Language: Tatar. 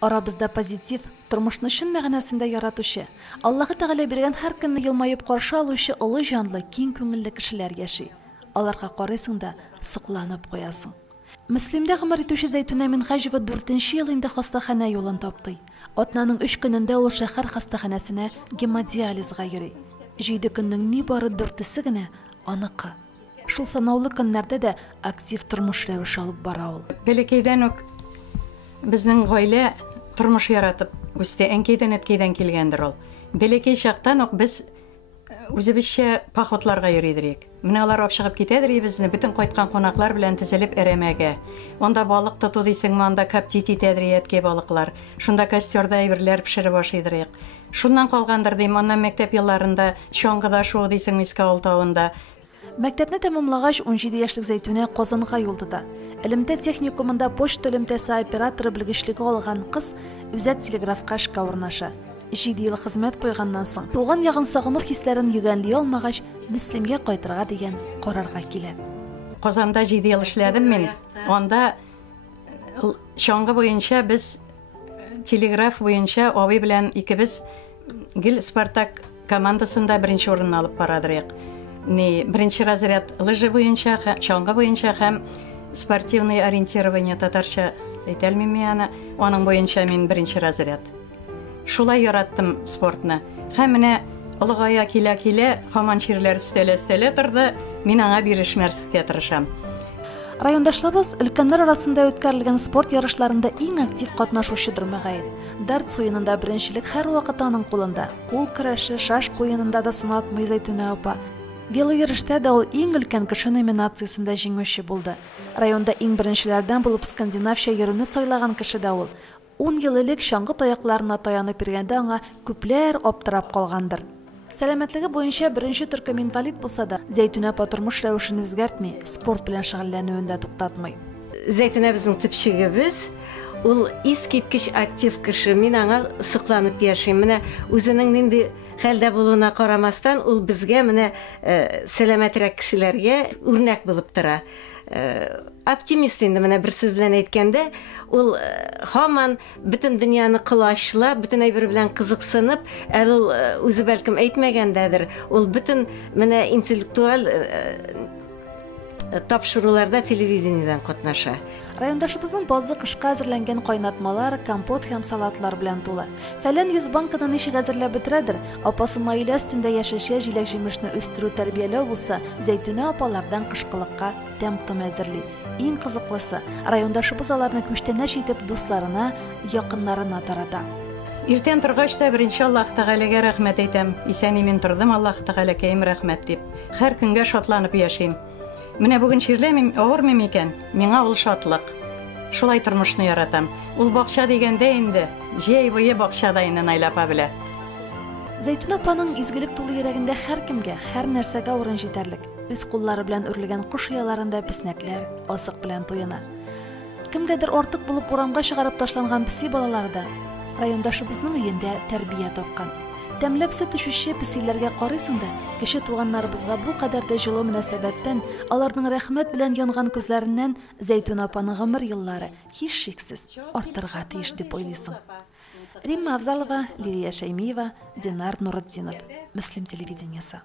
Арабызда позитив, тормышны шын мәгънәсендә яратучы, Аллаһы Тәгалә биргән һәр көнне елмаеп каршы алучы олы җанлы, киң күңелле кешеләр яши. Аларга карыйсың да сокланып куясың. Мөслимдә гомер итүче Зәйтүнә Минһаҗева 4нче ел инде хастаханә юлын тапты. Атнаның 3 көнендә ул шәһәр хастаханәсенә гемодиализга йөри. 7 көннең ни бары 4-се генә аныкы. Шул санаулы көннәрдә дә актив тормыш рәвеше алып бара ул. Бәләкәйдән үк безнең гаилә тормыш яратып үсте, әнкәйдән әткәйдән килгәндер ул. Бәләкәй чактан ук без үзебезчә походларга йөридек. Менә алар алып чыгып китәдер безне, бөтен кайткан кунаклар белән тезелеп әрәмәгә. Анда балык тоту дисеңме, анда каптит итәдер әткәй балыклар. Шунда костерда әйберләр пешереп ашыйдык. Шуннан калгандыр дим, аннан мәктәп елларында чаңгыда шуу дисең Искавыл тауында. Мәктәпне тәмамлагач 17 яшьлек Зәйтүнә Казанга юлдыда. Элемтә техникумында почта элемтәсе операторы белгечлеге алган кыз үзәк телеграфка эшкә урнаша. 7 ел хезмәт куйганнан соң, туган ягын сагыныр хисләрен йөгәнли алмагач, Мөслимгә кайтырга дигән карарга килә. Казанда 7 ел эшләдем мин. Анда чаңгы буенча без телеграф буенча абый белән икебез Гил Спартак командасында беренче урынны алып барадык. Беренче разряд лыжа буенча, чаңгы буенча һәм спортивный ориентирование татарча әйтәлмим аны. Аның буенча мин беренче разряд. Шулай яраттым спортны. Һәм менә олыгая килә, һаман чирләр өстәле торды. Мин аңа бирешмәскә тырышам. Райондашларыбыз өлкәннәр арасында үткәрелгән спорт ярышларында иң актив катнашучыдыр мәгәет. Дарт суенында беренчелек һәр вакыт аның кулында. Кул көрәше, шаш куенында да сынатмый Зәйтүнә апа. Велоярышта да ул иң өлкән кеше номинациясендә җиңүче булды. Районда иң беренчеләрдән булып скандинавча йөрүне сайлаган кеше дә ул. 10 ел элек чаңгы таякларына таянып йөргәндә аңа күпләр аптырап калгандыр. Сәламәтлеге буенча беренче төркем инвалид булса да, Зәйтүнә апа тормыш рәвешен үзгәртми, спорт белән шөгыльләнүен дә туктатмый. Зәйтүнә безнең төпчегебез, ул искиткеч актив кеше. Мин аңа сокланып яшим. Менә үзенең нинди хәлдә булуына карамастан, ул безгә менә сәламәтрәк кешеләргә үрнәк булып тора. Оптимист инде, менә бер сүз белән әйткәндә, ул һаман бөтен дөньяны кылачлап, бөтен әйбер белән кызыксынып, әле ул үзе бәлкем әйтмәгәндәдер, ул бөтен менә интеллектуаль тапшыруларда телевидениедән катнаша. Райондашыбызның базы кышка әзерләнгән кайнатмалар, компот һәм салатлар белән тулы. Фәлән йөз банканы ничек әзерләп бетерәдер, апасы наилә өстендә яшелчә, җиләк-җимешне үстерү, тәрбияләү булса, Зәйтүнә апалардан кышкылыкка тәм-том әзерли. Иң кызыклысы, райондашыбыз аларны күчтәнәш итеп дусларына, якыннарына тарата. Иртән торгач та беренче Аллаһ Тәгаләгә рәхмәт әйтәм. Исән-имин тордым, Аллаһ Тәгаләкәем рәхмәт дип. Һәр көнгә шатланып яшим. Менә бүген чирләмим, авырмым икән, миңа ул шатлык. Шулай тормышны яратам. Ул бакча дигәндә инде, җәй буе бакчада инде Найлапа белә. Зәйтүнә апаның изгелек тулы йөрәгендә һәркемгә, һәр нәрсәгә урын җитәрлек. Үз куллары белән үрлегән кош ояларында песнәкләр, асык белән туена. Кемгәдер артык булып урамга чыгарып ташланган песи балалары да райондашыбызның өендә тәрбия тапкан. Тәмләп сөт эчүче песиләргә карыйсың да, кеше туганнарыбызга бу кадәр дә җылы мөнәсәбәттән, аларның рәхмәт белән янган күзләреннән Зәйтүнә апаның гомер еллары һич шиксез артырга тиеш дип уйлыйсың. Римма Авзалова, Лилия Шәймиева, Динар Нуретдинов. Мөслим телевидениесе.